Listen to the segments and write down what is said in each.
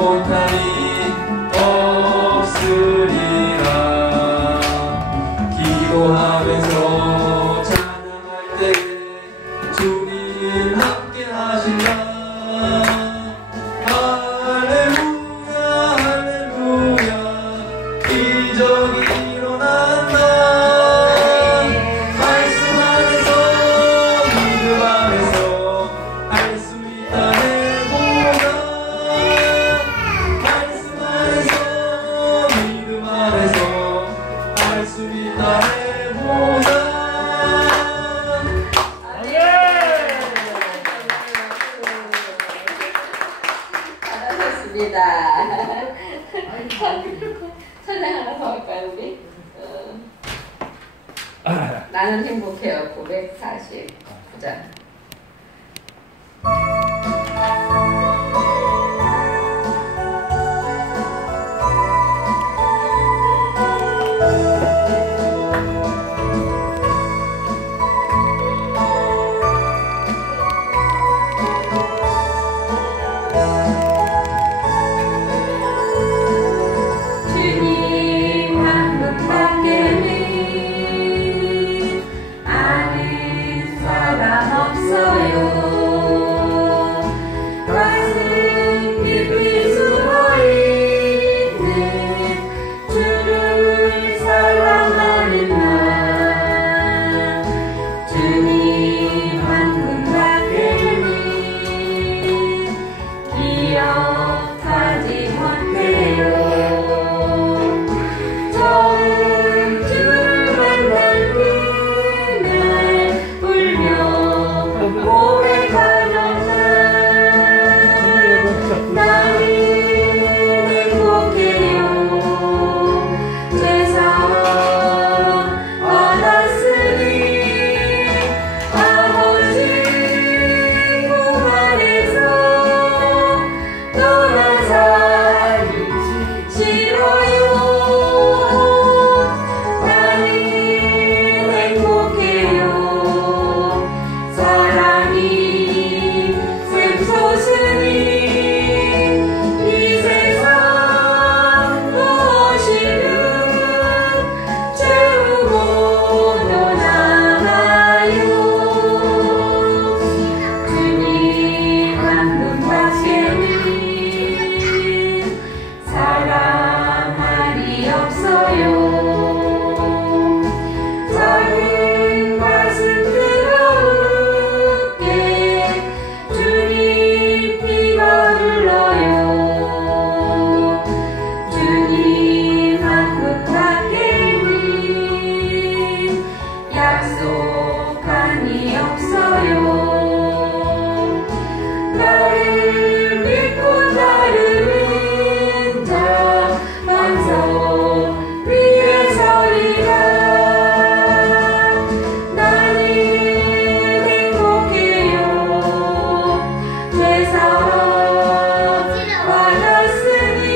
못함이 없으리라. 기도하면서 찬양할 때 주님 함께 하신다. 할렐루야 할렐루야 기적이 일어난다. 말씀 안에서 믿음 안에서 할 수 있다 해보자. 말씀 안에서 믿음 안에서 할 수 있다 해보자. 잘하셨습니다. 찬양 하나 더 할까요, 우리? 나는 행복해요. 949장. 주님 한 분밖에는 아는 사람 없어요. 가슴 깊이 숨어있는 주를 사랑하는 나. 주님 한 분밖에는 기억하지 못해요. 처음 주를 만난 그날 울며 고백하는 날 나는 행복해요. 죄사 받았으니 아버지 품 안에서 떠나 살기 싫어요. 나는 행복해요. 사랑이 샘솟으니 이 세상 무엇이든 채우고 떠나가요. 주님 한 분밖에는 사랑할이 없어요. 작은 가슴 뜨거울게 주님 피가 흘러요. 주님 한 분밖에는 약속한이 없어요. 나를 믿고 따르는 자 반석 위에 서리라. 나는 행복해요. 죄사 받았으니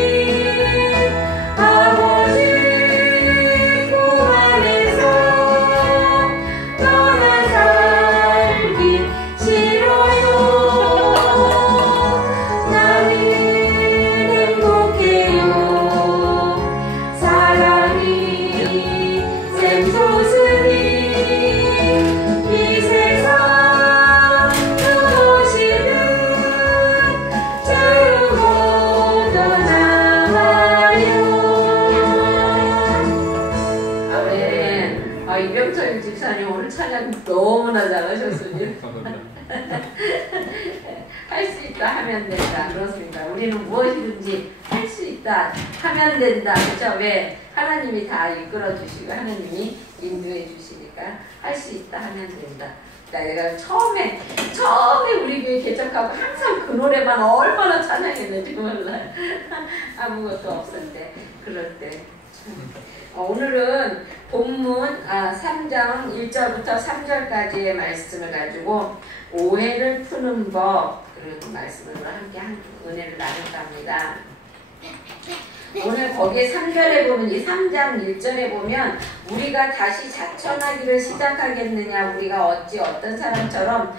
아버지 품 안에서 떠나 살기 싫어요. 나는 행복해요. 사랑이 샘솟으니 이 세상 무엇이든 채우고 떠나가요. 아멘. 이병철 집사님 오늘 찬양 너무나 잘하셨습니다. 할 수 있다 하면 된다. 그렇습니다. 우리는 무엇이든지 할 수 있다 하면 된다. 그렇죠? 왜? 하나님이 다 이끌어 주시고 하나님이 인도해 주시니까 할 수 있다 하면 된다. 내가 처음에 우리 교회 개척하고 항상 그 노래만 얼마나 찬양했는지 몰라요. 아무것도 없을 때, 그럴 때. 오늘은 본문 3장 1절부터 3절까지의 말씀을 가지고 오해를 푸는 법, 그런 말씀으로 함께 은혜를 나눌까 합니다. 오늘 거기에 3절에 보면, 이 3장 1절에 보면 우리가 다시 자천하기를 시작하겠느냐, 우리가 어찌 어떤 사람처럼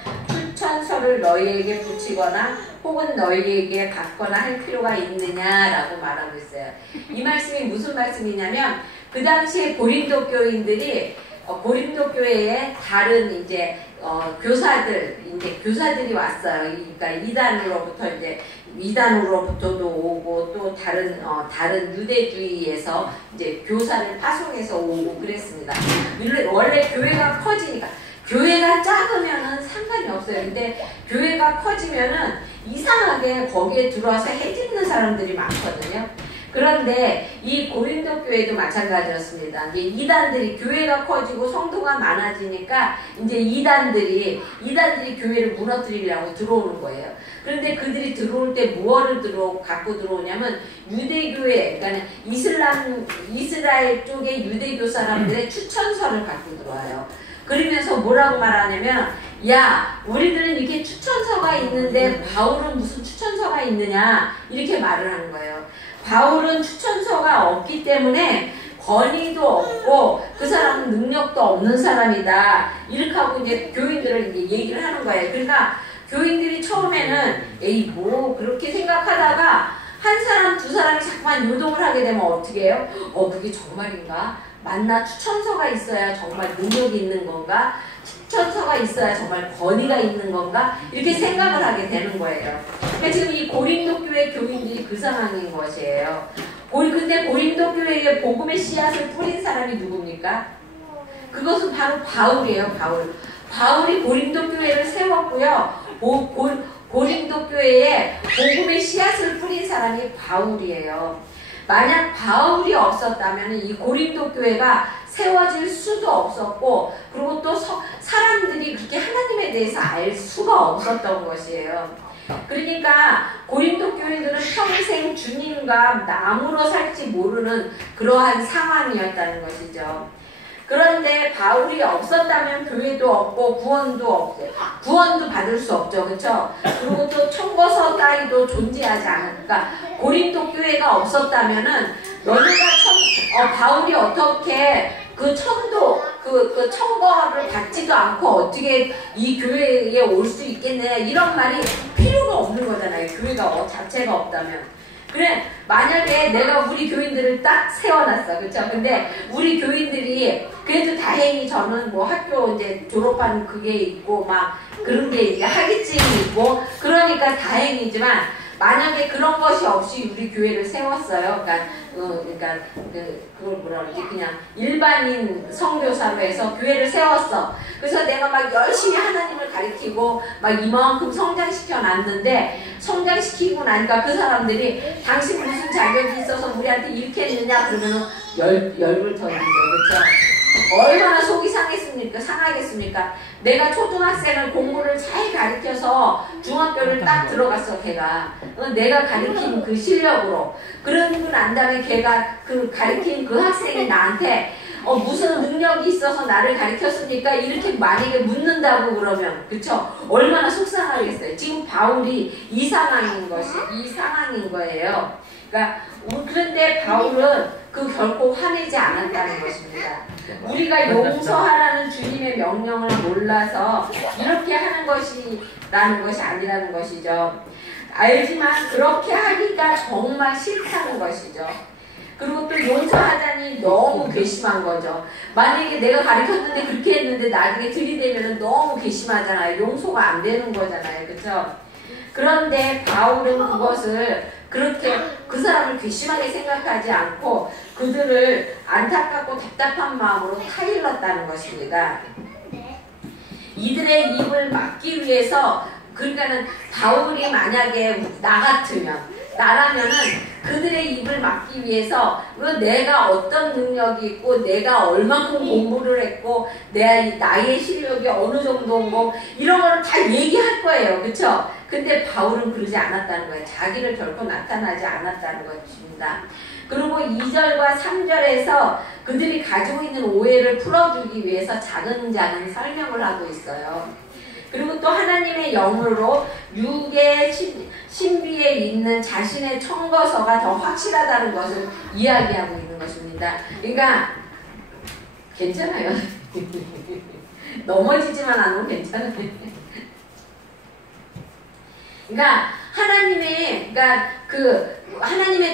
추천서를 너희에게 붙이거나 혹은 너희에게 갖거나 할 필요가 있느냐라고 말하고 있어요. 이 말씀이 무슨 말씀이냐면 그 당시에 고린도 교인들이 고린도 교회에 다른 이제 교사들이 왔어요. 그러니까 이단으로부터도 오고 또 다른 유대주의에서 이제 교사를 파송해서 오고 그랬습니다. 원래 교회가 커지니까 교회가 작으면은 상관이 없어요. 근데 교회가 커지면은 이상하게 거기에 들어와서 해집는 사람들이 많거든요. 그런데 이 고린도 교회도 마찬가지였습니다. 이제 이단들이 교회가 커지고 성도가 많아지니까 이제 이단들이 교회를 무너뜨리려고 들어오는 거예요. 그런데 그들이 들어올 때 무엇을 갖고 들어오냐면 유대교회, 그러니까 이스라엘 쪽의 유대교 사람들의 추천서를 갖고 들어와요. 그러면서 뭐라고 말하냐면 야 우리들은 이렇게 추천서가 있는데 바울은 무슨 추천서가 있느냐 이렇게 말을 하는 거예요. 바울은 추천서가 없기 때문에 권위도 없고 그 사람은 능력도 없는 사람이다. 이렇게 하고 이제 교인들을 이제 얘기를 하는 거예요. 그러니까 교인들이 처음에는 에이 뭐 그렇게 생각하다가 한 사람 두 사람이 자꾸만 요동을 하게 되면 어떻게 해요? 그게 정말인가? 맞나? 추천서가 있어야 정말 능력이 있는 건가? 추천서가 있어야 정말 권위가 있는 건가? 이렇게 생각을 하게 되는 거예요. 그러니까 지금 이 고린도 교회 교인들이 그 상황인 것이에요. 근데 고린도 교회에 복음의 씨앗을 뿌린 사람이 누굽니까? 그것은 바로 바울이에요. 바울이 고린도 교회를 세웠고요. 고린도 교회에 복음의 씨앗을 뿌린 사람이 바울이에요. 만약 바울이 없었다면 이 고린도 교회가 세워질 수도 없었고 그리고 또 사람들이 그렇게 하나님에 대해서 알 수가 없었던 것이에요. 그러니까 고린도 교인들은 평생 주님과 남으로 살지 모르는 그러한 상황이었다는 것이죠. 그런데 바울이 없었다면 교회도 없고 구원도 받을 수 없죠. 그렇죠? 그리고 또 청거서 따위도 존재하지 않으니까 고린도 교회가 없었다면은 바울이 어떻게 그 청거를 받지도 않고 어떻게 이 교회에 올 수 있겠느냐 이런 말이 필요가 없는 거잖아요. 교회가 자체가 없다면. 그래 만약에 내가 우리 교인들을 딱 세워놨어. 그쵸? 근데 우리 교인들이 그래도 다행히 저는 뭐 학교 이제 졸업한 그게 있고 막 그런 게 이제 학위증이 있고 그러니까 다행이지만 만약에 그런 것이 없이 우리 교회를 세웠어요. 그걸 뭐라 그러지? 그냥 일반인 선교사로 해서 교회를 세웠어. 그래서 내가 막 열심히 하나님을 가리키고 막 이만큼 성장시켜 놨는데 성장시키고 나니까 그 사람들이 당신 무슨 자격이 있어서 우리한테 이렇게 했느냐 그러면은 열불 터지죠. 그렇죠? 얼마나 속이 상하겠습니까? 내가 초등학생을 공부를 잘 가르쳐서 중학교를 딱 들어갔어, 걔가. 내가 가르친 그 실력으로. 그러고 난 다음에 걔가 그 가르친 그 학생이 나한테 무슨 능력이 있어서 나를 가르쳤습니까? 이렇게 만약에 묻는다고 그러면, 그쵸? 얼마나 속상하겠어요. 지금 바울이 이 상황인 거예요. 그러니까, 그런데 바울은 결코 화내지 않았다는 것입니다. 우리가 용서하라는 주님의 명령을 몰라서 이렇게 하는 것이라는 것이 아니라는 것이죠. 알지만 그렇게 하기가 정말 싫다는 것이죠. 그리고 또 용서하자니 너무 괘씸한 거죠. 만약에 내가 가르쳤는데 그렇게 했는데 나중에 들이대면 너무 괘씸하잖아요. 용서가 안 되는 거잖아요. 그렇죠? 그런데 바울은 그것을 그렇게 그 사람을 괘씸하게 생각하지 않고 그들을 안타깝고 답답한 마음으로 타일렀다는 것입니다. 이들의 입을 막기 위해서 그러니까는 바울이 만약에 나라면은 그들의 입을 막기 위해서 내가 어떤 능력이 있고 내가 얼만큼 공부를 했고 나의 실력이 어느 정도고 이런 거를 다 얘기할 거예요. 그쵸? 근데 바울은 그러지 않았다는 거예요. 자기를 결코 나타나지 않았다는 것입니다. 그리고 2절과 3절에서 그들이 가지고 있는 오해를 풀어주기 위해서 작은 설명을 하고 있어요. 그리고 또 하나님의 영으로 육의 신비에 있는 자신의 청거서가 더 확실하다는 것을 이야기하고 있는 것입니다. 그러니까 괜찮아요. 넘어지지만 않으면 괜찮아요. 그러니까 하나님의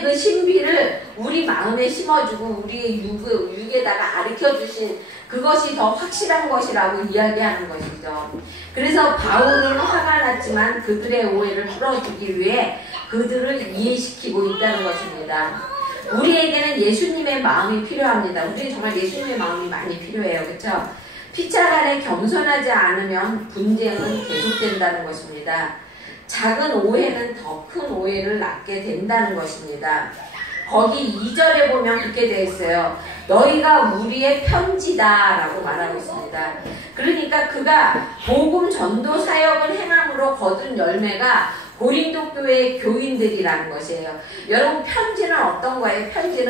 그 신비를 우리 마음에 심어주고 우리의 육에다가 가르쳐 주신 그것이 더 확실한 것이라고 이야기하는 것이죠. 그래서 바울은 화가 났지만 그들의 오해를 풀어주기 위해 그들을 이해시키고 있다는 것입니다. 우리에게는 예수님의 마음이 필요합니다. 우리는 정말 예수님의 마음이 많이 필요해요. 그렇죠? 피차 간에 겸손하지 않으면 분쟁은 계속된다는 것입니다. 작은 오해는 더 큰 오해를 낳게 된다는 것입니다. 거기 2절에 보면 그렇게 되어 있어요. 너희가 우리의 편지다 라고 말하고 있습니다. 그러니까 그가 복음 전도 사역을 행함으로 거둔 열매가 고린도 교회의 교인들이라는 것이에요. 여러분 편지는 어떤 거예요? 편지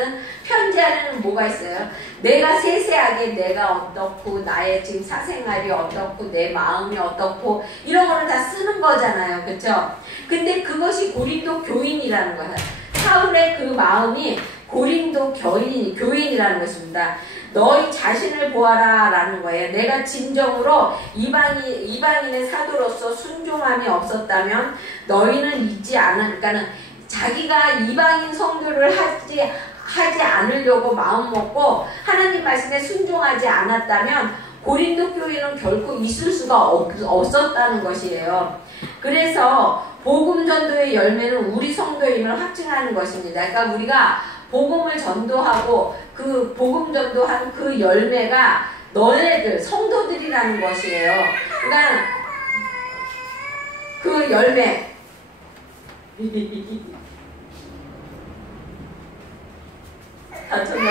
안에는 뭐가 있어요? 내가 세세하게 내가 어떻고 나의 지금 사생활이 어떻고 내 마음이 어떻고 이런 거를 다 쓰는 거잖아요. 그렇죠? 근데 그것이 고린도 교인이라는 거예요. 사울의 그 마음이 고린도 교인이라는 것입니다. 너희 자신을 보아라 라는 거예요. 내가 진정으로 이방인의 사도로서 순종함이 없었다면 너희는 잊지 않은, 그러니까는 자기가 이방인 성도를 하지 않으려고 마음먹고 하나님 말씀에 순종하지 않았다면 고린도 교회는 결코 있을 수가 없었다는 것이에요. 그래서 복음 전도의 열매는 우리 성도임을 확증하는 것입니다. 그러니까 우리가 복음을 전도하고 그 복음 전도한 그 열매가 너네들 성도들이라는 것이에요. 그러니까 그 열매 다쳤나?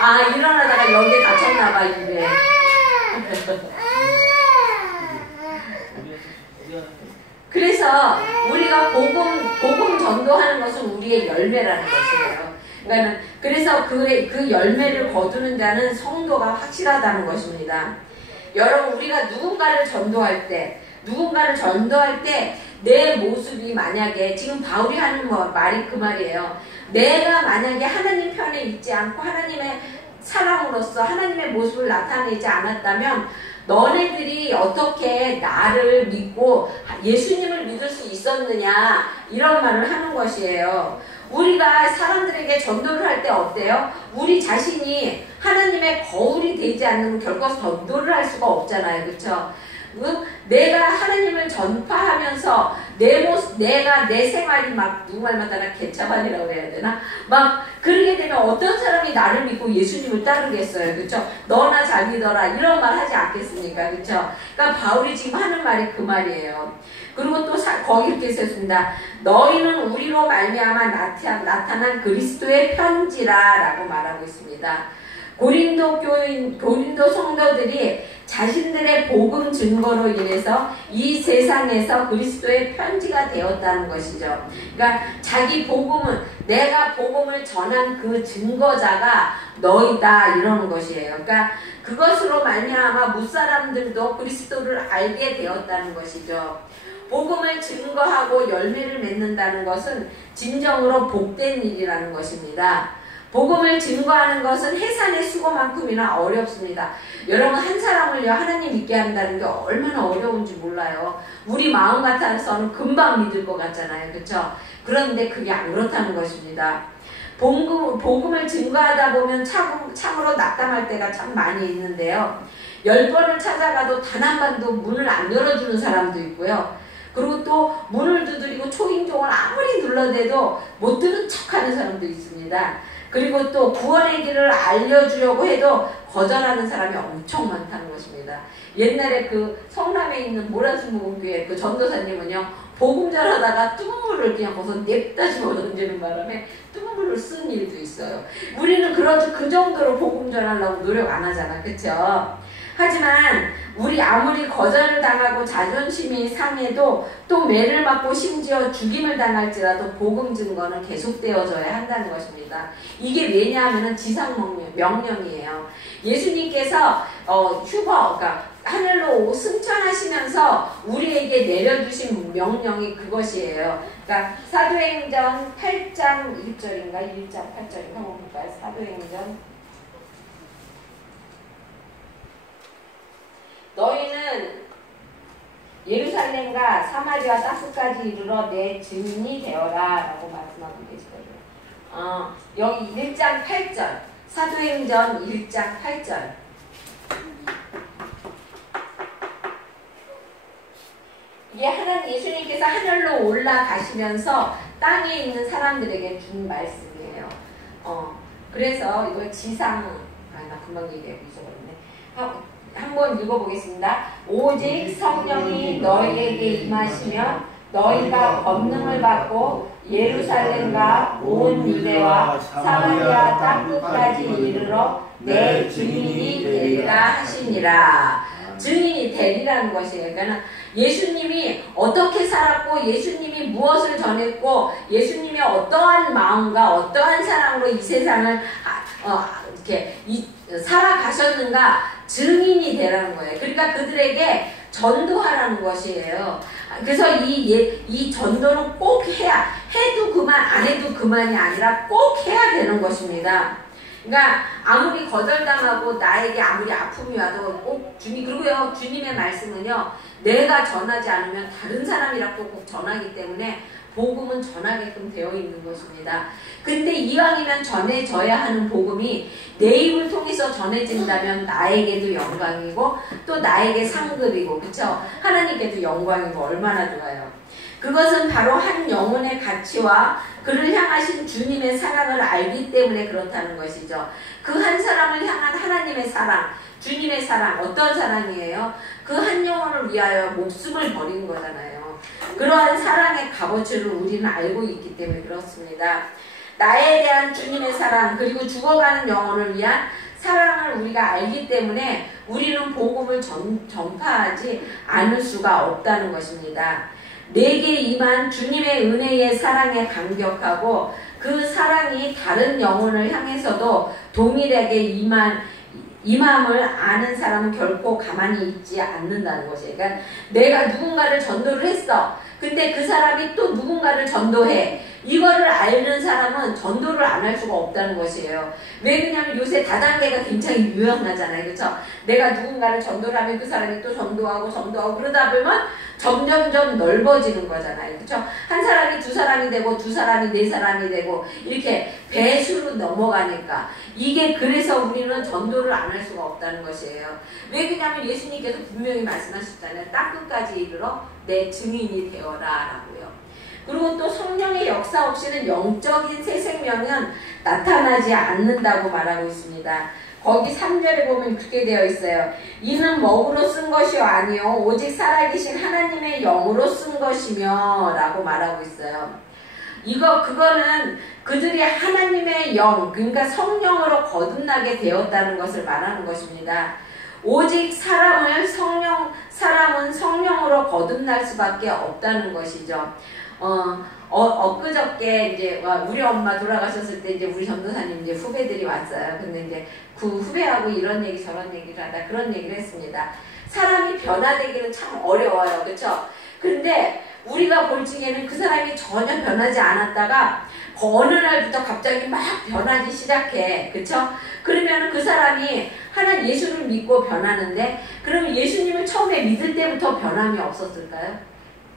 아 일어나다가 여기에 다쳤나봐 입에. 그래서 우리가 복음 전도하는 것은 우리의 열매라는 것이에요. 그러니까 그래서 그 열매를 거두는 자는 성도가 확실하다는 것입니다. 여러분 우리가 누군가를 전도할 때 내 모습이 만약에 지금 바울이 하는 말이 그 말이에요. 내가 만약에 하나님 편에 있지 않고 하나님의 사람으로서 하나님의 모습을 나타내지 않았다면 너네들이 어떻게 나를 믿고 예수님을 믿을 수 있었느냐 이런 말을 하는 것이에요. 우리가 사람들에게 전도를 할 때 어때요? 우리 자신이 하나님의 거울이 되지 않는 결코 전도를 할 수가 없잖아요. 그렇죠? 내가 하나님을 전파하면서 내가 내 생활이 막 누구 말마다 개차반이라고 해야 되나? 막 그러게 되면 어떤 사람이 나를 믿고 예수님을 따르겠어요. 그렇죠? 너나 잘 믿어라 이런 말 하지 않겠습니까? 그렇죠? 그러니까 바울이 지금 하는 말이 그 말이에요. 그리고 또 거기 이렇게 썼습니다. 너희는 우리로 말미암아 나타난 그리스도의 편지라 라고 말하고 있습니다. 고린도 성도들이 자신들의 복음 증거로 인해서 이 세상에서 그리스도의 편지가 되었다는 것이죠. 그러니까 자기 복음은 내가 복음을 전한 그 증거자가 너희다 이러는 것이에요. 그러니까 그것으로 말미암아 무사람들도 그리스도를 알게 되었다는 것이죠. 복음을 증거하고 열매를 맺는다는 것은 진정으로 복된 일이라는 것입니다. 복음을 증거하는 것은 해산의 수고만큼이나 어렵습니다. 여러분 한 사람을요 하나님 믿게 한다는 게 얼마나 어려운지 몰라요. 우리 마음 같아서는 금방 믿을 것 같잖아요. 그렇죠? 그런데 그게 안 그렇다는 것입니다. 복음을 증거하다 보면 참으로 낙담할 때가 참 많이 있는데요. 10번을 찾아가도 단 한 번도 문을 안 열어주는 사람도 있고요. 그리고 또 문을 두드리고 초인종을 아무리 눌러대도 못 들은 척하는 사람도 있습니다. 그리고 또 구원의 길을 알려주려고 해도 거절하는 사람이 엄청 많다는 것입니다. 옛날에 그 성남에 있는 모란수목원교회 그 전도사님은요 복음 전하다가 뜨거운 물을 그냥 거기서 냅다 집어 던지는 바람에 뜨거운 물을 쓴 일도 있어요. 우리는 그 정도로 복음 전하려고 노력 안 하잖아. 그쵸? 하지만 우리 아무리 거절을 당하고 자존심이 상해도 또 매를 맞고 심지어 죽임을 당할지라도 복음 증거는 계속되어져야 한다는 것입니다. 이게 왜냐하면 지상명령이에요. 예수님께서 그러니까 하늘로 승천하시면서 우리에게 내려주신 명령이 그것이에요. 그러니까 사도행전 8장 1절인가 1장 8절인가 한번 볼까요? 사도행전 너희는 예루살렘과 사마리아 땅끝까지 이르러 내 증인이 되어라 라고 말씀하고 계시거든요. 여기 1장 8절 사도행전 1장 8절 이게 하나님 예수님께서 하늘로 올라가시면서 땅에 있는 사람들에게 준 말씀이에요. 그래서 이거 지상 나 금방 얘기하고 있었거든요. 한번 읽어보겠습니다. 오직 성령이 너희에게 임하시면 너희가 권능을 받고 예루살렘과 온 유대와 사마리아 땅끝까지 이르러 내 증인이 되리라 하시니라. 증인이 되리라는 것이에요. 그러니까 예수님이 어떻게 살았고 예수님이 무엇을 전했고 예수님의 어떠한 마음과 어떠한 사랑으로 이 세상을 이렇게 살아가셨는가 증인이 되라는 거예요. 그러니까 그들에게 전도하라는 것이에요. 그래서 이 전도는 꼭 해야, 해도 그만 안 해도 그만이 아니라 꼭 해야 되는 것입니다. 그러니까 아무리 거절당하고 나에게 아무리 아픔이 와도 꼭 그리고요 주님의 말씀은요 내가 전하지 않으면 다른 사람이라고 꼭 전하기 때문에 복음은 전하게끔 되어 있는 것입니다. 근데 이왕이면 전해져야 하는 복음이 내 입을 통해서 전해진다면 나에게도 영광이고 또 나에게 상급이고 그쵸? 하나님께도 영광이고 얼마나 좋아요. 그것은 바로 한 영혼의 가치와 그를 향하신 주님의 사랑을 알기 때문에 그렇다는 것이죠. 그 한 사람을 향한 하나님의 사랑, 주님의 사랑, 어떤 사랑이에요? 그 한 영혼을 위하여 목숨을 버린 거잖아요. 그러한 사랑의 값어치를 우리는 알고 있기 때문에 그렇습니다. 나에 대한 주님의 사랑 그리고 죽어가는 영혼을 위한 사랑을 우리가 알기 때문에 우리는 복음을 전파하지 않을 수가 없다는 것입니다. 내게 임한 주님의 은혜의 사랑에 감격하고 그 사랑이 다른 영혼을 향해서도 동일하게 임함을 아는 사람은 결코 가만히 있지 않는다는 것이에요. 그러니까 내가 누군가를 전도를 했어. 근데 그 사람이 또 누군가를 전도해. 이거를 아는 사람은 전도를 안 할 수가 없다는 것이에요. 왜 그러냐면 요새 다단계가 굉장히 유행하잖아요. 그렇죠? 내가 누군가를 전도를 하면 그 사람이 또 전도하고 그러다 보면 점점점 넓어지는 거잖아요. 그렇죠? 한 사람이 두 사람이 되고 두 사람이 네 사람이 되고 이렇게 배수로 넘어가니까 이게 그래서 우리는 전도를 안 할 수가 없다는 것이에요. 왜 그러냐면 예수님께서 분명히 말씀하셨잖아요. 땅끝까지 이르러 내 증인이 되어라 라고요. 그리고 또 성령의 역사 없이는 영적인 새 생명은 나타나지 않는다고 말하고 있습니다. 거기 3절에 보면 그렇게 되어 있어요. 이는 먹으로 쓴 것이 아니요 오직 살아계신 하나님의 영으로 쓴 것이며 라고 말하고 있어요. 그거는 그들이 하나님의 영 그러니까 성령으로 거듭나게 되었다는 것을 말하는 것입니다. 오직 사람은 성령으로 거듭날 수밖에 없다는 것이죠. 엊그저께 이제 우리 엄마 돌아가셨을 때 이제 우리 전도사님 이제 후배들이 왔어요. 근데 이제 그 후배하고 이런 얘기 저런 얘기를 하다 그런 얘기를 했습니다. 사람이 변화되기는 참 어려워요. 그렇죠? 근데 우리가 볼 적에는 그 사람이 전혀 변하지 않았다가 어느 날부터 갑자기 막 변하기 시작해. 그쵸? 그러면 그 사람이 하나님 예수를 믿고 변하는데 그러면 예수님을 처음에 믿을 때부터 변함이 없었을까요?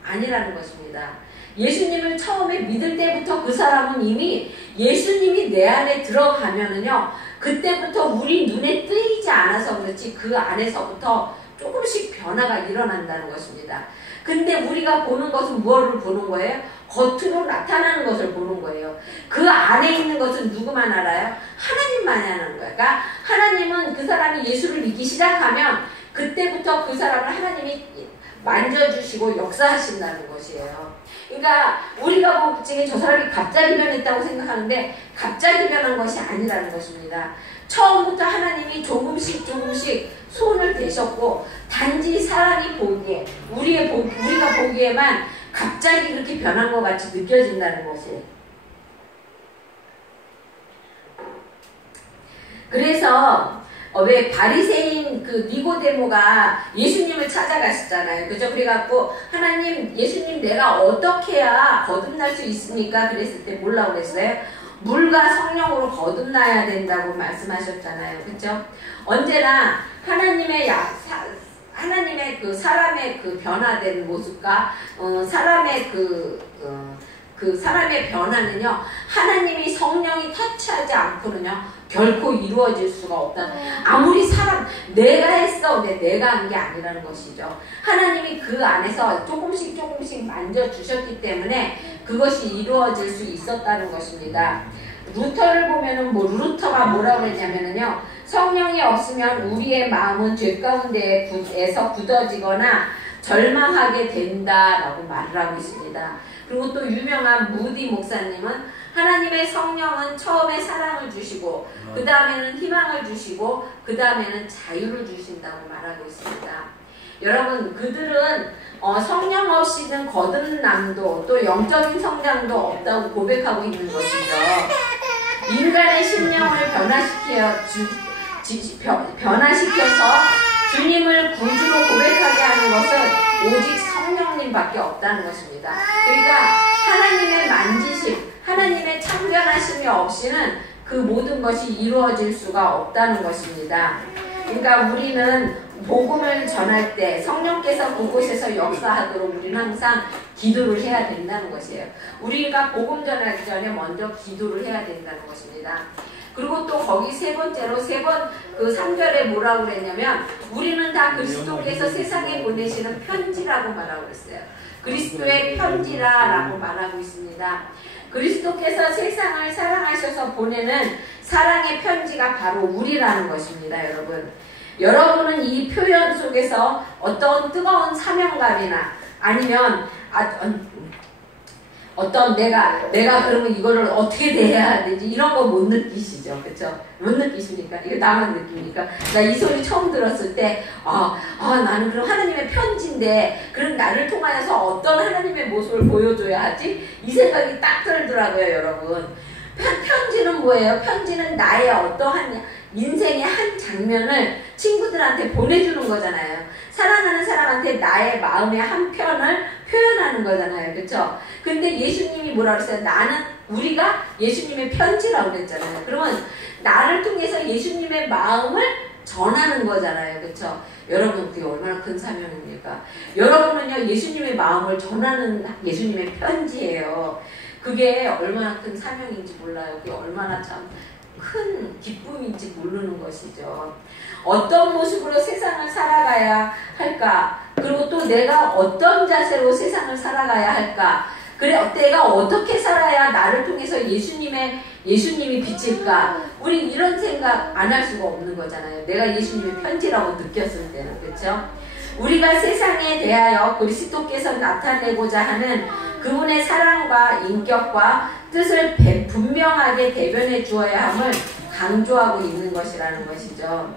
아니라는 것입니다. 예수님을 처음에 믿을 때부터 그 사람은 이미 예수님이 내 안에 들어가면은요 그때부터 우리 눈에 뜨이지 않아서 그렇지 그 안에서부터 조금씩 변화가 일어난다는 것입니다. 근데 우리가 보는 것은 무엇을 보는 거예요? 겉으로 나타나는 것을 보는 거예요. 그 안에 있는 것은 누구만 알아요? 하나님만이 아는 거예요. 그러니까 하나님은 그 사람이 예수를 믿기 시작하면 그때부터 그 사람을 하나님이 만져주시고 역사하신다는 것이에요. 그러니까 우리가 보기에 저 사람이 갑자기 변했다고 생각하는데 갑자기 변한 것이 아니라는 것입니다. 처음부터 하나님이 조금씩 손을 대셨고 단지 사람이 보기에 우리가 보기에만 갑자기 그렇게 변한 것 같이 느껴진다는 것이에요. 그래서 왜 바리새인 그 니고데모가 예수님을 찾아갔었잖아요. 그죠? 그래갖고 하나님 예수님 내가 어떻게 해야 거듭날 수 있습니까? 그랬을 때 뭐라고 그랬어요? 물과 성령으로 거듭나야 하나님의 그 사람의 그 변화된 모습과 사람의 사람의 변화는요, 하나님이 성령이 터치하지 않고는요 결코 이루어질 수가 없다. 아무리 내가 했어, 근데 내가 한 게 아니라는 것이죠. 하나님이 그 안에서 조금씩 만져주셨기 때문에 그것이 이루어질 수 있었다는 것입니다. 루터를 보면은 루터가 뭐라고 했냐면은요, 성령이 없으면 우리의 마음은 죄 가운데에서 굳어지거나 절망하게 된다라고 말을 하고 있습니다. 그리고 또 유명한 무디 목사님은 하나님의 성령은 처음에 사랑을 주시고 그 다음에는 희망을 주시고 그 다음에는 자유를 주신다고 말하고 있습니다. 여러분, 그들은 성령 없이는 거듭남도 또 영적인 성장도 없다고 고백하고 있는 것이죠. 인간의 심령을 변화시켜서 주님을 구주로 고백하게 하는 것은 오직 성령님밖에 없다는 것입니다. 그러니까 하나님의 만지심, 하나님의 참견하심이 없이는 그 모든 것이 이루어질 수가 없다는 것입니다. 그러니까 우리는 복음을 전할 때 성령께서 그곳에서 역사하도록 우리는 항상 기도를 해야 된다는 것이에요. 우리가 복음 전하기 전에 먼저 기도를 해야 된다는 것입니다. 그리고 또 거기 세 번째로 그 3절에 뭐라고 그랬냐면 우리는 다 그리스도께서 세상에 보내시는 편지라고 말하고 있어요. 그리스도의 편지라고 말하고 있습니다. 그리스도께서 세상을 사랑하셔서 보내는 사랑의 편지가 바로 우리라는 것입니다. 여러분은 이 표현 속에서 어떤 뜨거운 사명감이나 아니면 어떤 내가 그러면 이거를 어떻게 대해야 되지 이런 거 못 느끼시죠, 그렇죠? 못 느끼십니까? 이거 나만 느낍니까? 나 이 소리 처음 들었을 때 나는 그럼 하나님의 편지인데 그럼 나를 통하여서 어떤 하나님의 모습을 보여줘야 하지? 이 생각이 딱 들더라고요, 여러분. 편지는 뭐예요? 편지는 나의 어떠한 인생의 한 장면을 친구들한테 보내주는 거잖아요. 사랑하는 사람한테 나의 마음의 한 편을 표현하는 거잖아요. 그렇죠? 근데 예수님이 뭐라고 했어요? 우리가 예수님의 편지라고 그랬잖아요. 그러면 나를 통해서 예수님의 마음을 전하는 거잖아요. 그렇죠? 여러분, 그게 얼마나 큰 사명입니까? 여러분은요, 예수님의 마음을 전하는 예수님의 편지예요. 그게 얼마나 큰 사명인지 몰라요. 그게 얼마나 참 큰 기쁨인지 모르는 것이죠. 어떤 모습으로 세상을 살아가야 할까? 그리고 또 내가 어떤 자세로 세상을 살아가야 할까? 그래, 내가 어떻게 살아야 나를 통해서 예수님이 비칠까? 우리 이런 생각 안 할 수가 없는 거잖아요. 내가 예수님의 편지라고 느꼈을 때는, 그렇죠? 우리가 세상에 대하여 그리스도께서 나타내고자 하는 그분의 사랑과 인격과 뜻을 분명하게 대변해 주어야 함을 강조하고 있는 것이라는 것이죠.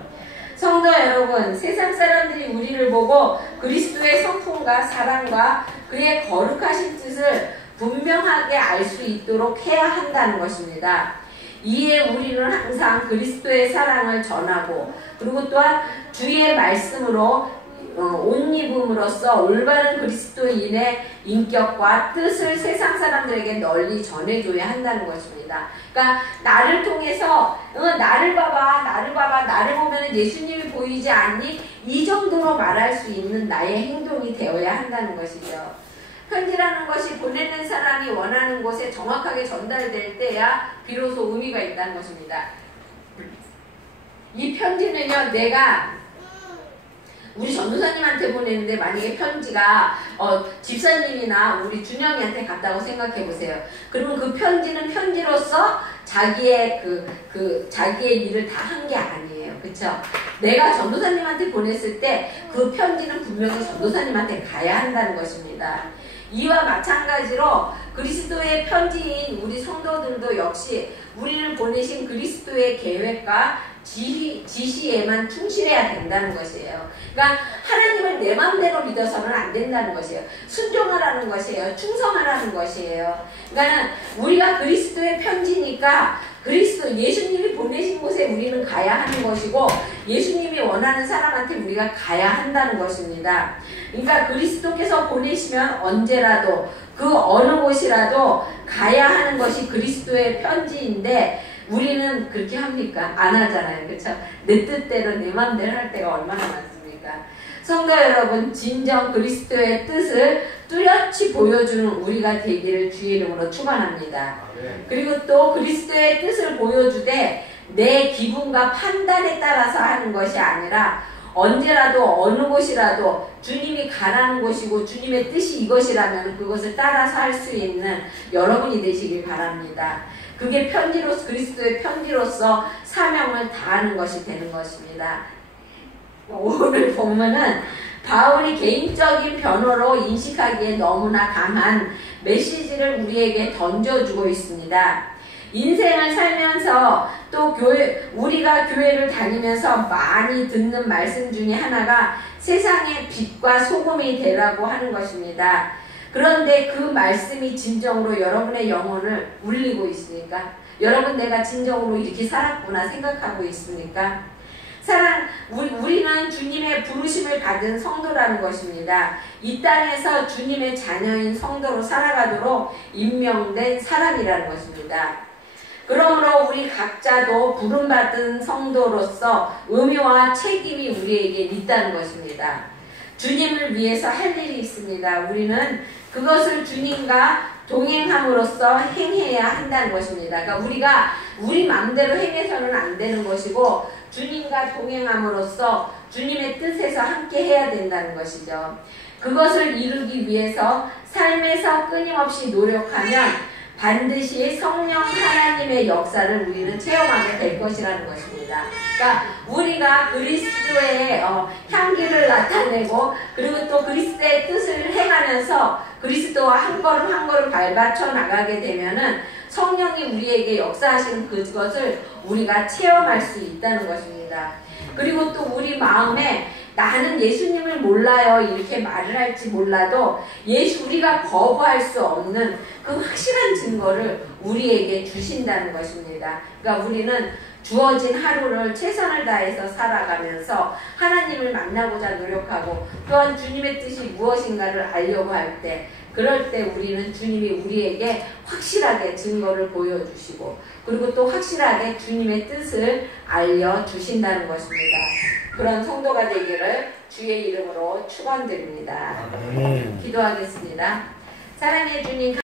성도 여러분, 세상 사람들이 우리를 보고 그리스도의 성품과 사랑과 그의 거룩하신 뜻을 분명하게 알 수 있도록 해야 한다는 것입니다. 이에 우리는 항상 그리스도의 사랑을 전하고 그리고 또한 주의 말씀으로 옷 입음으로써 올바른 그리스도인의 인격과 뜻을 세상 사람들에게 널리 전해줘야 한다는 것입니다. 그러니까 나를 통해서 나를 봐봐 나를 보면 예수님이 보이지 않니? 이 정도로 말할 수 있는 나의 행동이 되어야 한다는 것이죠. 편지라는 것이 보내는 사람이 원하는 곳에 정확하게 전달될 때야 비로소 의미가 있다는 것입니다. 이 편지는요, 내가 우리 전도사님한테 보내는데 만약에 편지가 집사님이나 우리 준영이한테 갔다고 생각해 보세요. 그러면 그 편지는 편지로서 자기의 자기의 일을 다 한 게 아니에요. 그쵸? 내가 전도사님한테 보냈을 때 그 편지는 분명히 전도사님한테 가야 한다는 것입니다. 이와 마찬가지로 그리스도의 편지인 우리 성도들도 역시 우리를 보내신 그리스도의 계획과 지시에만 충실해야 된다는 것이에요. 그러니까 하나님을 내 마음대로 믿어서는 안 된다는 것이에요. 순종하라는 것이에요. 충성하라는 것이에요. 그러니까 우리가 그리스도의 편지니까 예수님이 보내신 곳에 우리는 가야 하는 것이고 예수님이 원하는 사람한테 우리가 가야 한다는 것입니다. 그러니까 그리스도께서 보내시면 언제라도 그 어느 곳이라도 가야 하는 것이 그리스도의 편지인데 우리는 그렇게 합니까? 안 하잖아요. 그렇죠? 내 뜻대로 내 마음대로 할 때가 얼마나 많습니까? 성도 여러분, 진정 그리스도의 뜻을 뚜렷이 보여주는 우리가 되기를 주의 이름으로 축원합니다. 그리고 또 그리스도의 뜻을 보여주되 내 기분과 판단에 따라서 하는 것이 아니라 언제라도 어느 곳이라도 주님이 가라는 곳이고 주님의 뜻이 이것이라면 그것을 따라서 할 수 있는 여러분이 되시길 바랍니다. 그게 편지로서, 그리스도의 편지로서 사명을 다하는 것이 되는 것입니다. 오늘 본문은 바울이 개인적인 변호로 인식하기에 너무나 강한 메시지를 우리에게 던져주고 있습니다. 인생을 살면서 또 우리가 교회를 다니면서 많이 듣는 말씀 중에 하나가 세상의 빛과 소금이 되라고 하는 것입니다. 그런데 그 말씀이 진정으로 여러분의 영혼을 울리고 있습니까? 여러분, 내가 진정으로 이렇게 살았구나 생각하고 있습니까? 우리는 주님의 부르심을 받은 성도라는 것입니다. 이 땅에서 주님의 자녀인 성도로 살아가도록 임명된 사람이라는 것입니다. 그러므로 우리 각자도 부름받은 성도로서 의무와 책임이 우리에게 있다는 것입니다. 주님을 위해서 할 일이 있습니다. 우리는 그것을 주님과 동행함으로써 행해야 한다는 것입니다. 그러니까 우리가 우리 마음대로 행해서는 안 되는 것이고 주님과 동행함으로써 주님의 뜻에서 함께 해야 된다는 것이죠. 그것을 이루기 위해서 삶에서 끊임없이 노력하면 반드시 성령 하나님의 역사를 우리는 체험하게 될 것이라는 것입니다. 그러니까 우리가 그리스도의 향기를 나타내고 그리고 또 그리스도의 뜻을 행하면서 그리스도와 한 걸음 한 걸음 밟아쳐 나가게 되면은 성령이 우리에게 역사하시는 그것을 우리가 체험할 수 있다는 것입니다. 그리고 또 우리 마음에 나는 예수님을 몰라요 이렇게 말을 할지 몰라도 우리가 거부할 수 없는 그 확실한 증거를 우리에게 주신다는 것입니다. 그러니까 우리는 주어진 하루를 최선을 다해서 살아가면서 하나님을 만나고자 노력하고 또한 주님의 뜻이 무엇인가를 알려고 할 때 그럴 때 우리는 주님이 우리에게 확실하게 증거를 보여주시고 그리고 또 확실하게 주님의 뜻을 알려주신다는 것입니다. 그런 성도가 되기를 주의 이름으로 축원드립니다. 기도하겠습니다. 사랑해 주님